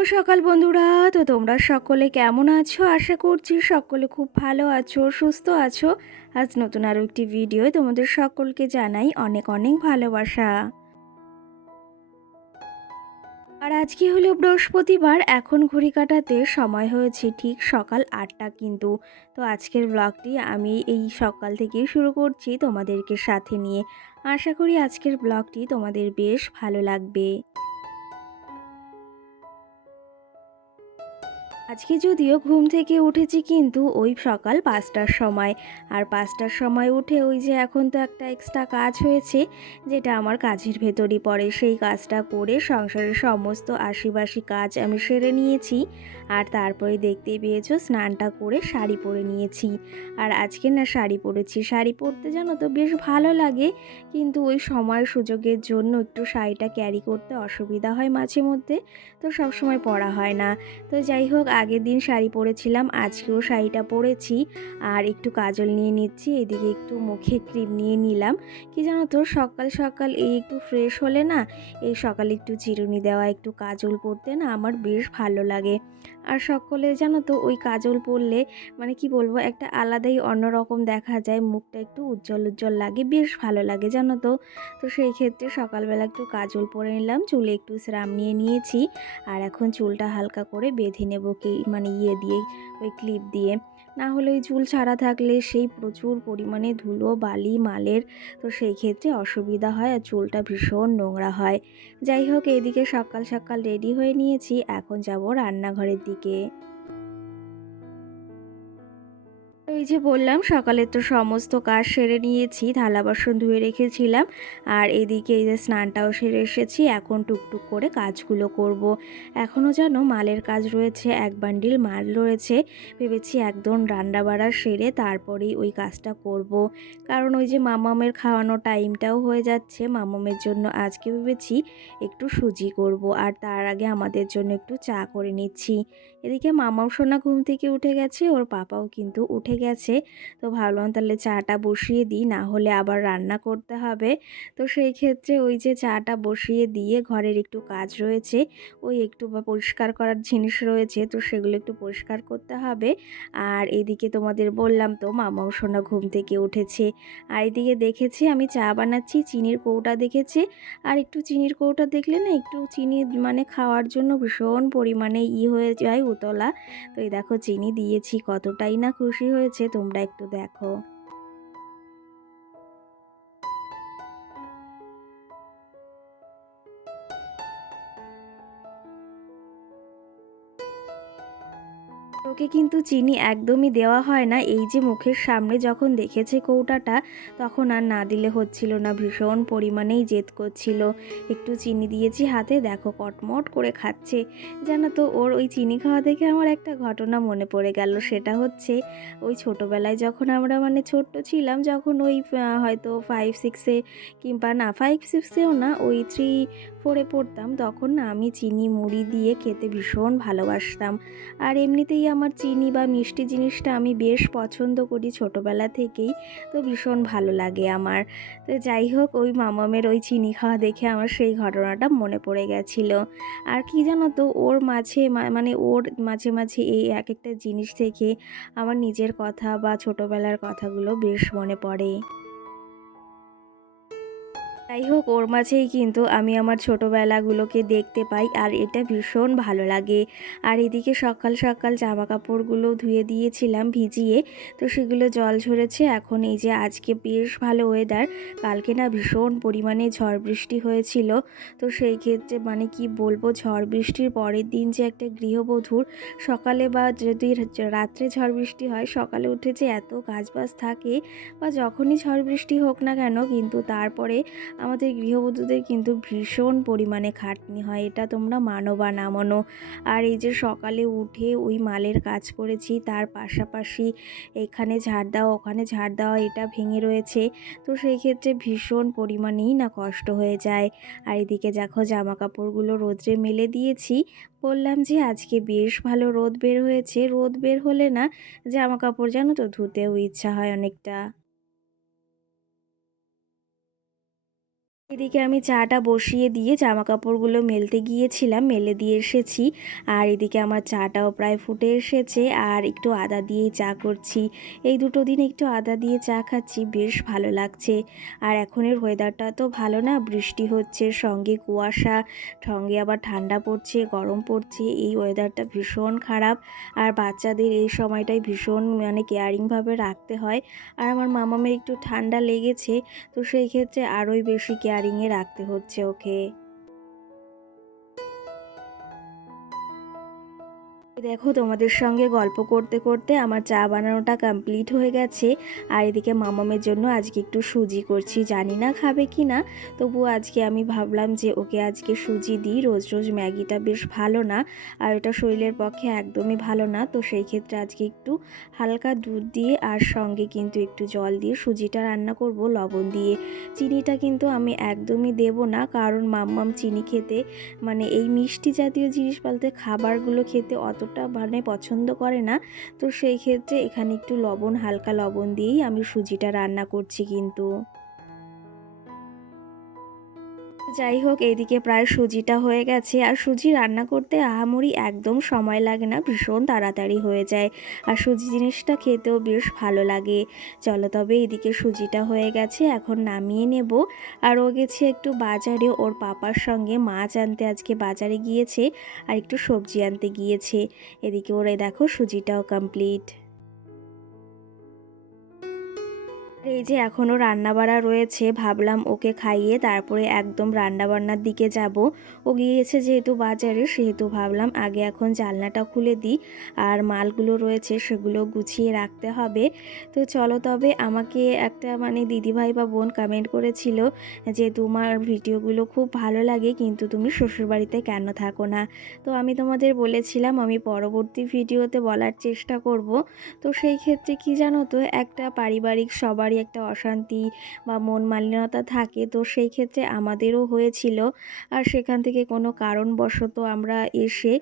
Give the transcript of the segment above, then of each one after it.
শুভ সকাল বন্ধুরা। তো তোমরা সকলে কেমন আছো? আশা করছি সকলে খুব ভালো আছো, সুস্থ আছো। আজ নতুন আরও একটি ভিডিও তোমাদের সকলকে জানাই অনেক অনেক ভালোবাসা। আর আজকে হলো বৃহস্পতিবার, এখন ঘড়ি কাটাতে সময় হয়েছে ঠিক সকাল ৮টা কিন্তু। তো আজকের ব্লগটি আমি এই সকাল থেকেই শুরু করছি তোমাদেরকে সাথে নিয়ে। আশা করি আজকের ব্লগটি তোমাদের বেশ ভালো লাগবে। আজকে যদিও ঘুম থেকে উঠেছি কিন্তু ওই সকাল ৫টার সময়। আর ৫টার সময় উঠে ওই যে এখন তো একটা এক্সট্রা কাজ হয়েছে, যেটা আমার কাজের ভেতরই পড়ে। সেই কাজটা করে সংসারের সমস্ত আশিবাসি কাজ আমি সেরে নিয়েছি। আর তারপরে দেখতেই পেয়েছো স্নানটা করে শাড়ি পরে নিয়েছি। আর আজকে না শাড়ি পরেছি, শাড়ি পরতে জানো তো বেশ ভালো লাগে, কিন্তু ওই সময় সুযোগের জন্য একটু শাড়িটা ক্যারি করতে অসুবিধা হয় মাঝে মধ্যে, তো সবসময় পরা হয় না। তো যাই হোক, আগের দিন শাড়ি পরেছিলাম, আজকেও শাড়িটা পরেছি। আর একটু কাজল নিয়ে নিচ্ছি, এদিকে একটু মুখে ক্রিম নিয়ে নিলাম। কি জানো তো, সকাল সকাল এই একটু ফ্রেশ হলে না, এই সকালে একটু চিরুনি দেওয়া, একটু কাজল পরতে না আমার বেশ ভালো লাগে। আর সকলে জানো তো ওই কাজল পরলে মানে কি বলবো, একটা আলাদাই অন্যরকম দেখা যায়, মুখটা একটু উজ্জ্বল উজ্জ্বল লাগে, বেশ ভালো লাগে জানো তো। তো সেই ক্ষেত্রে সকালবেলা একটু কাজল পরে নিলাম, চুলে একটু সেরাম নিয়ে নিয়েছি। আর এখন চুলটা হালকা করে বেঁধে নেব, কি মানে ইয়ে দিয়ে, ওই ক্লিপ দিয়ে। না হলে ওই চুল ছাড়া থাকলে সেই প্রচুর পরিমাণে ধুলো বালি মালের, তো সেই ক্ষেত্রে অসুবিধা হয় আর চুলটা ভীষণ নোংরা হয়। যাই হোক, এইদিকে সকাল সকাল রেডি হয়ে নিয়েছি, এখন যাব রান্নাঘরের দিকে। তো এই যে বললাম, সকালে তো সমস্ত কাজ সেরে নিয়েছি, থালা বাসন ধুয়ে রেখেছিলাম। আর এদিকে এই যে স্নানটাও সেরে এসেছি, এখন টুকটুক করে কাজগুলো করব। এখনও যেন মালের কাজ রয়েছে, এক বান্ডিল মাল রয়েছে। ভেবেছি একদম রান্না বাড়া সেরে তারপরেই ওই কাজটা করব। কারণ ওই যে মামামের খাওয়ানো টাইমটাও হয়ে যাচ্ছে, মামামের জন্য আজকে ভেবেছি একটু সুজি করব। আর তার আগে আমাদের জন্য একটু চা করে নিচ্ছি। এদিকে মামাও সোনা ঘুম থেকে উঠে গেছে, ওর পাপাও কিন্তু উঠে গেছে। তো ভাবলাম তাহলে চাটা বসিয়ে দিই, না হলে আবার রান্না করতে হবে। তো সেই ক্ষেত্রে ওই যে চাটা বসিয়ে দিয়ে ঘরের একটু কাজ রয়েছে, ওই একটু বা পরিষ্কার করার জিনিস রয়েছে, তো সেগুলো একটু পরিষ্কার করতে হবে। আর এদিকে তোমাদের বললাম তো মামাও সোনা ঘুম থেকে উঠেছে। আর এদিকে দেখেছি আমি চা বানাচ্ছি, চিনির কৌটা দেখেছে। আর একটু চিনির কৌটা দেখলে না, একটু চিনি মানে খাওয়ার জন্য ভীষণ পরিমাণে হয়ে যায় উতলা। তো এই দেখো চিনি দিয়েছি, কতটাই না খুশি হয়েছে তোমরা একটু দেখো। ওকে কিন্তু চিনি একদমই দেওয়া হয় না, এই যে মুখের সামনে যখন দেখেছে কৌটাটা, তখন আর না দিলে হচ্ছিল না, ভীষণ পরিমাণেই জেদ করছিল। একটু চিনি দিয়েছি হাতে, দেখো কটমট করে খাচ্ছে। জানো তো, ওর ওই চিনি খাওয়া দেখে আমার একটা ঘটনা মনে পড়ে গেল। সেটা হচ্ছে ওই ছোটোবেলায় যখন আমরা মানে ছোট্ট ছিলাম, যখন ওই হয়তো 5-6-এ, কিংবা না 5-6-এও না, ওই 3-4-এ পড়তাম, তখন না আমি চিনি মুড়ি দিয়ে খেতে ভীষণ ভালোবাসতাম। আর এমনিতেই আমার চিনি বা মিষ্টি জিনিসটা আমি বেশ পছন্দ করি ছোটোবেলা থেকেই, তো ভীষণ ভালো লাগে আমার। তো যাই হোক, ওই মামামের ওই চিনি খাওয়া দেখে আমার সেই ঘটনাটা মনে পড়ে গেছিলো। আর কি জানো তো, ওর মাঝে মানে ওর মাঝে মাঝে এই এক একটা জিনিস থেকে আমার নিজের কথা বা ছোটোবেলার কথাগুলো বেশ মনে পড়ে। যাই হোক, ওর মাঝেই কিন্তু আমি আমার ছোটোবেলাগুলোকে দেখতে পাই, আর এটা ভীষণ ভালো লাগে। আর এদিকে সকাল সকাল জামা কাপড়গুলো ধুয়ে দিয়েছিলাম ভিজিয়ে, তো সেগুলো জল ঝরেছে। এখন এই যে আজকে বেশ ভালো ওয়েদার, কালকে না ভীষণ পরিমাণে ঝড় বৃষ্টি হয়েছিল। তো সেই ক্ষেত্রে মানে কি বলবো, ঝড় বৃষ্টির পরের দিন যে একটা গৃহবধূর সকালে বা যদি রাত্রে ঝড় বৃষ্টি হয়, সকালে উঠে যে এত কাজবাজ থাকে, বা যখনই ঝড় বৃষ্টি হোক না কেন, কিন্তু তারপরে আমাদের গৃহবধূদের কিন্তু ভীষণ পরিমাণে খাটনি হয়, এটা তোমরা মানো বা না মানো। আর এই যে সকালে উঠে ওই মালের কাজ করেছি, তার পাশাপাশি এখানে ঝাড় দেওয়া ওখানে ঝাড় দেওয়া, এটা ভেঙে রয়েছে। তো সেই ক্ষেত্রে ভীষণ পরিমাণেই না কষ্ট হয়ে যায়। আর এদিকে দেখো জামা কাপড়গুলো রোদ্রে মেলে দিয়েছি। বললাম যে আজকে বেশ ভালো রোদ বের হয়েছে, রোদ বের হলে না জামা কাপড় জানো তো ধুতেও ইচ্ছা হয় অনেকটা। এদিকে আমি চাটা বসিয়ে দিয়ে জামা কাপড়গুলো মেলতে গিয়েছিলাম, মেলে দিয়ে এসেছি। আর এদিকে আমার চাটাও প্রায় ফুটে এসেছে, আর একটু আদা দিয়েই চা করছি। এই দুটো দিন একটু আদা দিয়ে চা খাচ্ছি, বেশ ভালো লাগছে। আর এখনের ওয়েদারটা তো ভালো না, বৃষ্টি হচ্ছে, সঙ্গে কুয়াশা, সঙ্গে আবার ঠান্ডা পড়ছে, গরম পড়ছে। এই ওয়েদারটা ভীষণ খারাপ। আর বাচ্চাদের এই সময়টাই ভীষণ কেয়ারিংভাবে রাখতে হয়। আর আমার মামামের একটু ঠান্ডা লেগেছে, তো সেই ক্ষেত্রে আরোই বেশি কেয়ারিংয়ে রাখতে হচ্ছে ওকে। দেখো, তোমাদের সঙ্গে গল্প করতে করতে আমার চা বানানোটা কমপ্লিট হয়ে গেছে। আর এদিকে মামামের জন্য আজকে একটু সুজি করছি, জানি না খাবে কি না, তবুও আজকে আমি ভাবলাম যে ওকে আজকে সুজি দিই। রোজ রোজ ম্যাগিটা বেশ ভালো না, আর এটা শরীরের পক্ষে একদমই ভালো না। তো সেই ক্ষেত্রে আজকে একটু হালকা দুধ দিয়ে আর সঙ্গে কিন্তু একটু জল দিয়ে সুজিটা রান্না করব লবণ দিয়ে। চিনিটা কিন্তু আমি একদমই দেব না, কারণ মাম্মাম চিনি খেতে এই মিষ্টি জাতীয় জিনিস বলতে খাবারগুলো খেতে অতটা পছন্দ করে না। তো সেই ক্ষেত্রে এখানে একটু লবণ, হালকা লবণ দিয়েই আমি সুজিটা রান্না করছি কিন্তু। যাই হোক, এইদিকে প্রায় সুজিটা হয়ে গেছে। আর সুজি রান্না করতে আহামরি একদম সময় লাগে না, ভীষণ তাড়াতাড়ি হয়ে যায়। আর সুজি জিনিসটা খেতেও বেশ ভালো লাগে। চলো তবে এদিকে সুজিটা হয়ে গেছে, এখন নামিয়ে নেব। আর ও গেছে একটু বাজারে, ওর পাপার সঙ্গে মাছ আনতে আজকে বাজারে গিয়েছে, আর একটু সবজি আনতে গিয়েছে। এদিকে ওরে দেখো সুজিটাও কমপ্লিট। এই যে এখনও রান্নাবাড়া রয়েছে, ভাবলাম ওকে খাইয়ে তারপরে একদম রান্নাবান্নার দিকে যাব। ও গিয়েছে যেহেতু বাজারে, সেহেতু ভাবলাম আগে এখন জানলাটা খুলে দিই, আর মালগুলো রয়েছে সেগুলো গুছিয়ে রাখতে হবে। তো চলো তবে, আমাকে একটা দিদিভাই বা বোন কমেন্ট করেছিল যে তোমার ভিডিওগুলো খুব ভালো লাগে, কিন্তু তুমি শ্বশুরবাড়িতে কেন থাকো না। তো আমি তোমাদের বলেছিলাম আমি পরবর্তী ভিডিওতে বলার চেষ্টা করব। তো সেই ক্ষেত্রে কি জানো তো, একটা পারিবারিক সবারই একটা অশান্তি বা মন মালিন্যতা থাকে, তো সেই ক্ষেত্রে আমাদেরও হয়েছিল। আর সেখান থেকে কোনো কারণবশত আমরা এসে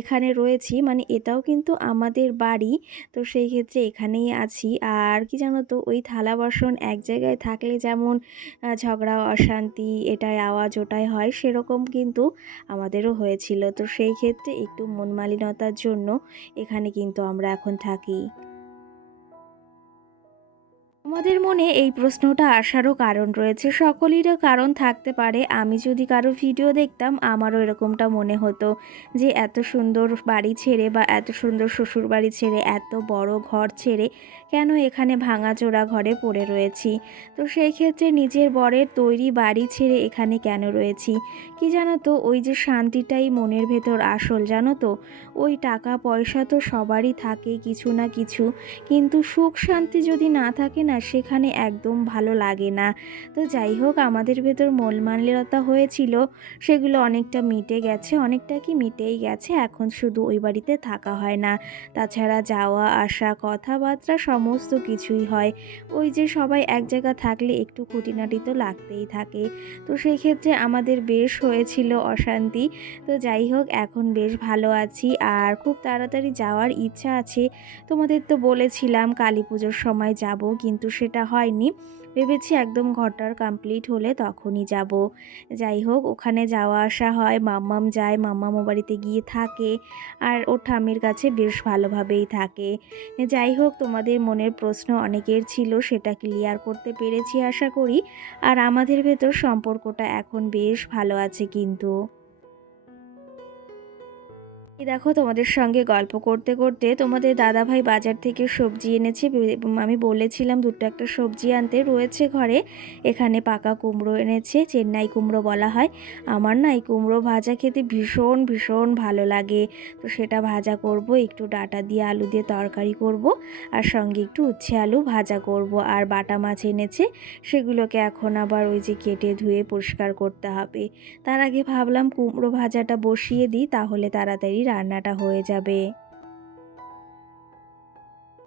এখানে রয়েছি, এটাও কিন্তু আমাদের বাড়ি। তো সেই ক্ষেত্রে এখানেই আছি। আর কি জানো তো, ওই থালা বাসন এক জায়গায় থাকলে যেমন ঝগড়া অশান্তি, এটায় আওয়াজ ওটাই হয়, সেরকম কিন্তু আমাদেরও হয়েছিল। তো সেই ক্ষেত্রে একটু মন মালিন্যতার জন্য এখানে কিন্তু আমরা এখন থাকি। আমাদের মনে এই প্রশ্নটা আসারও কারণ রয়েছে, সকলেরও কারণ থাকতে পারে। আমি যদি কারো ভিডিও দেখতাম, আমারও এরকমটা মনে হতো যে এত সুন্দর বাড়ি ছেড়ে বা এত সুন্দর শ্বশুর বাড়ি ছেড়ে, এত বড় ঘর ছেড়ে কেন এখানে ভাঙাচোরা ঘরে পড়ে রয়েছি। তো সেই ক্ষেত্রে নিজের বরের তৈরি বাড়ি ছেড়ে এখানে কেন রয়েছি। কি জানো তো, ওই যে শান্তিটাই মনের ভেতর আসল, জানো তো। ওই টাকা পয়সা তো সবারই থাকে কিছু না কিছু, কিন্তু সুখ শান্তি যদি না থাকে না, সেখানে একদম ভালো লাগে না। তো যাই হোক, আমাদের ভেতর মনমালিন্যতা হয়েছিল, সেগুলো অনেকটা মিটে গেছে, অনেকটা কি মিটেই গেছে। এখন শুধু ওই বাড়িতে থাকা হয় না, তাছাড়া যাওয়া আসা, কথাবার্তা সমস্ত কিছুই হয়। ওই যে সবাই এক জায়গা থাকলে একটু খুঁটিনাটি তো লাগতেই থাকে। তো সেই ক্ষেত্রে আমাদের বেশ হয়েছিল অশান্তি। তো যাই হোক, এখন বেশ ভালো আছি, আর খুব তাড়াতাড়ি যাওয়ার ইচ্ছা আছে। তোমাদের তো বলেছিলাম কালী পুজোর সময় যাব, কিন্তু সেটা হয়নি। ভেবেছি একদম ঘরটার কমপ্লিট হলে তখনই যাব। যাই হোক, ওখানে যাওয়া আসা হয়, মাম্মাম যায়, মাম্মাম ও বাড়িতে গিয়ে থাকে, আর ওর ঠাম্মির কাছে বেশ ভালোভাবেই থাকে। যাই হোক, তোমাদের মনের প্রশ্ন অনেকের ছিল, সেটা ক্লিয়ার করতে পেরেছি আশা করি। আর আমাদের ভেতর সম্পর্কটা এখন বেশ ভালো আছে কিন্তু। এই দেখো, তোমাদের সঙ্গে গল্প করতে করতে তোমাদের দাদাভাই বাজার থেকে সবজি এনেছে। আমি বলেছিলাম দুটো একটা সবজি আনতে, রয়েছে ঘরে। এখানে পাকা কুমড়ো এনেছে, চেন্নাই কুমড়ো বলা হয়। আমার না এই কুমড়ো ভাজা খেতে ভীষণ ভীষণ ভালো লাগে। তো সেটা ভাজা করব, একটু ডাঁটা দিয়ে আলু দিয়ে তরকারি করব, আর সঙ্গে একটু উচ্ছে আলু ভাজা করব। আর বাটা মাছ এনেছে, সেগুলোকে এখন আবার ওই যে কেটে ধুয়ে পরিষ্কার করতে হবে। তার আগে ভাবলাম কুমড়ো ভাজাটা বসিয়ে দিই, তাহলে তাড়াতাড়ি রান্নাটা হয়ে যাবে।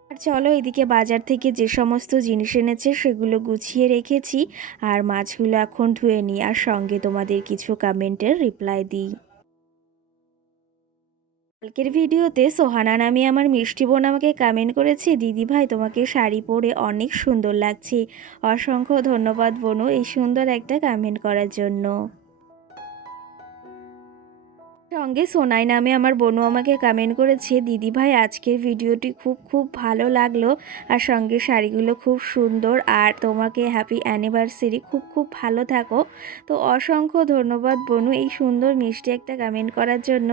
আর চলো, এদিকে বাজার থেকে যে সমস্ত জিনিস এনেছে সেগুলো গুছিয়ে রেখেছি, আর মাছগুলো এখন ধুয়ে নিই, আর সঙ্গে তোমাদের কিছু কমেন্টের রিপ্লাই দিই। কালকের ভিডিওতে সোহানা নামে আমার মিষ্টি বোন আমাকে কমেন্ট করেছে, দিদি ভাই তোমাকে শাড়ি পরে অনেক সুন্দর লাগছে। অসংখ্য ধন্যবাদ বোনু এই সুন্দর একটা কমেন্ট করার জন্য। সঙ্গে সোনাই নামে আমার বোনও আমাকে কমেন্ট করেছে, দিদি ভাই আজকের ভিডিওটি খুব খুব ভালো লাগলো, আর সঙ্গে শাড়িগুলো খুব সুন্দর, আর তোমাকে হ্যাপি অ্যানিভার্সারি, খুব খুব ভালো থাকো। তো অসংখ্য ধন্যবাদ বোনু এই সুন্দর মিষ্টি একটা কমেন্ট করার জন্য।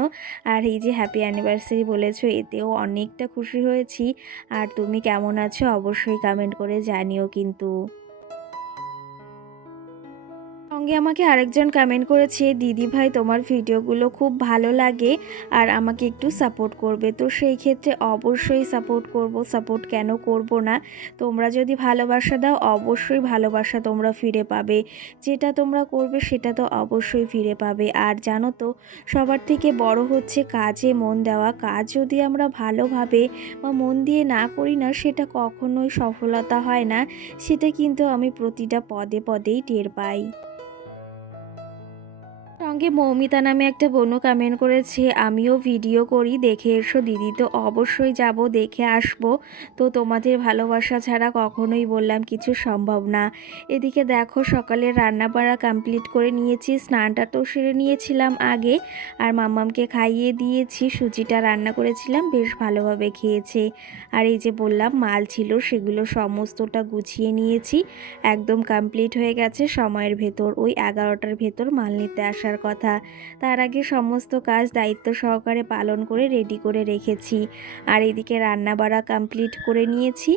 আর এই যে হ্যাপি অ্যানিভার্সারি বলেছো, এতেও অনেকটা খুশি হয়েছি। আর তুমি কেমন আছো অবশ্যই কমেন্ট করে জানিও কিন্তু। সঙ্গে আমাকে আরেকজন কমেন্ট করেছে, দিদি ভাই তোমার ভিডিওগুলো খুব ভালো লাগে আর আমাকে একটু সাপোর্ট করবে। তো সেই ক্ষেত্রে অবশ্যই সাপোর্ট করব, সাপোর্ট কেন করব না। তোমরা যদি ভালোবাসা দাও অবশ্যই ভালোবাসা তোমরা ফিরে পাবে, যেটা তোমরা করবে সেটা তো অবশ্যই ফিরে পাবে। আর জানো তো, সবার থেকে বড় হচ্ছে কাজে মন দেওয়া। কাজ যদি আমরা ভালোভাবে বা মন দিয়ে না করি না, সেটা কখনোই সফলতা হয় না। সেটা কিন্তু আমি প্রতিটা পদে পদেই টের পাই। সঙ্গে মৌমিতা নামে একটা বোনও কমেন্ট করেছে, আমিও ভিডিও করি, দেখে এসো দিদি। তো অবশ্যই যাব, দেখে আসব। তো তোমাদের ভালোবাসা ছাড়া কখনোই বললাম কিছু সম্ভব না। এদিকে দেখো সকালে রান্না বাড়া কমপ্লিট করে নিয়েছি, স্নানটা তো সেরে নিয়েছিলাম আগে, আর মাম্মামকে খাইয়ে দিয়েছি। সুজিটা রান্না করেছিলাম, বেশ ভালোভাবে খেয়েছে। আর এই যে বললাম মাল ছিল সেগুলো সমস্তটা গুছিয়ে নিয়েছি, একদম কমপ্লিট হয়ে গেছে। সময়ের ভেতর ওই 11টার ভেতর মাল নিতে আসার কথা। তার আগে সমস্ত কাজ দায়িত্ব সহকারে পালন করে রেডি করে রেখেছি। আর এদিকে রান্না বাড়া কমপ্লিট করে নিয়েছি,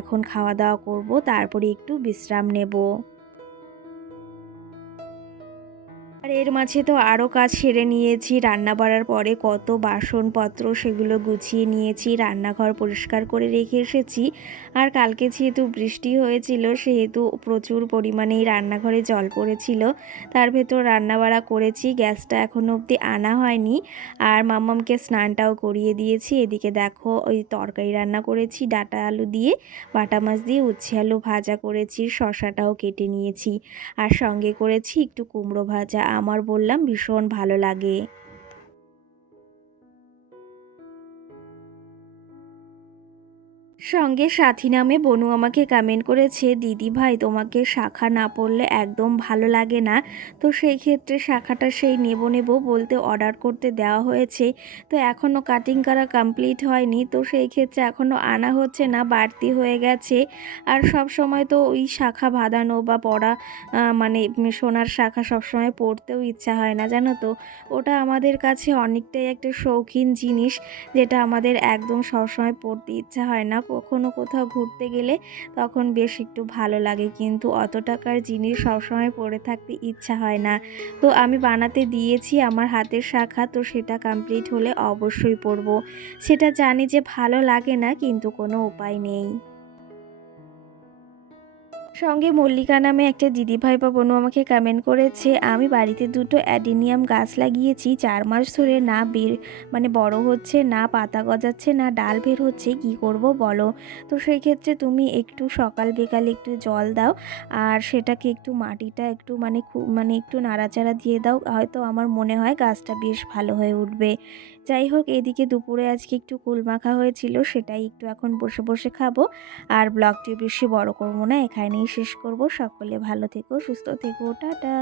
এখন খাওয়া দাওয়া করব, তারপরে একটু বিশ্রাম নেব। আর এর মাঝে তো আরও কাজ সেরে নিয়েছি, রান্না বাড়ার পরে কত বাসনপত্র সেগুলো গুছিয়ে নিয়েছি, রান্নাঘর পরিষ্কার করে রেখে এসেছি। আর কালকে যেহেতু বৃষ্টি হয়েছিল সেহেতু প্রচুর পরিমাণেই রান্নাঘরে জল পড়েছিল, তার ভেতর রান্নাবাড়া করেছি, গ্যাসটা এখনও অবধি আনা হয়নি। আর মাম্মামকে স্নানটাও করিয়ে দিয়েছি। এদিকে দেখো ওই তরকারি রান্না করেছি ডাঁটা আলু দিয়ে, বাটা মাছ দিয়ে উচ্ছে আলু ভাজা করেছি, শশাটাও কেটে নিয়েছি। আর সঙ্গে করেছি একটু কুমড়ো ভাজা, আমার বললাম ভীষণ ভালো লাগে। সঙ্গে সাথী নামে বনু আমাকে কমেন্ট করেছে, দিদি ভাই তোমাকে শাখা না পরলে একদম ভালো লাগে না। তো সেই ক্ষেত্রে শাখাটা সেই নেব নেব বলতে অর্ডার করতে দেওয়া হয়েছে, তো এখনও কাটিং করা কমপ্লিট হয়নি। তো সেই ক্ষেত্রে এখনও আনা হচ্ছে না, বাড়তি হয়ে গেছে। আর সব সময় তো ওই শাখা বাঁধানো বা পরা মানে সোনার শাখা সবসময় পরতেও ইচ্ছা হয় না, জানো তো। ওটা আমাদের কাছে অনেকটাই একটা শৌখিন জিনিস, যেটা আমাদের একদম সবসময় পরতে ইচ্ছা হয় না। কখনো কোথাও ঘুরতে গেলে তখন বেশ একটু ভালো লাগে, কিন্তু অত টাকার জিনিস সবসময় পরে থাকতে ইচ্ছা হয় না। তো আমি বানাতে দিয়েছি আমার হাতের শাখা, তো সেটা কমপ্লিট হলে অবশ্যই পরবো। সেটা জানি যে ভালো লাগে না, কিন্তু কোনো উপায় নেই। সঙ্গে মল্লিকা নামে একটা দিদিভাই বা বোনও আমাকে কমেন্ট করেছে, আমি বাড়িতে দুটো অ্যাডিনিয়াম গাছ লাগিয়েছি, 4 মাস ধরে না মানে বড় হচ্ছে, না পাতা গজাচ্ছে, না ডাল বের হচ্ছে, কি করব বলো। তো সেই ক্ষেত্রে তুমি একটু সকাল বিকালে একটু জল দাও, আর সেটাকে একটু মাটিটা একটু মানে খুব মানে একটু নাড়াচাড়া দিয়ে দাও, হয়তো আমার মনে হয় গাছটা বেশ ভালো হয়ে উঠবে। যাই হোক, এদিকে দুপুরে আজকে একটু কুল মাখা হয়েছিল, সেটাই একটু এখন বসে বসে খাবো। আর ব্লগটি বেশি বড় করব না, এখানেই শেষ করব। সকলে ভালো থেকো, সুস্থ থেকো, টাটা।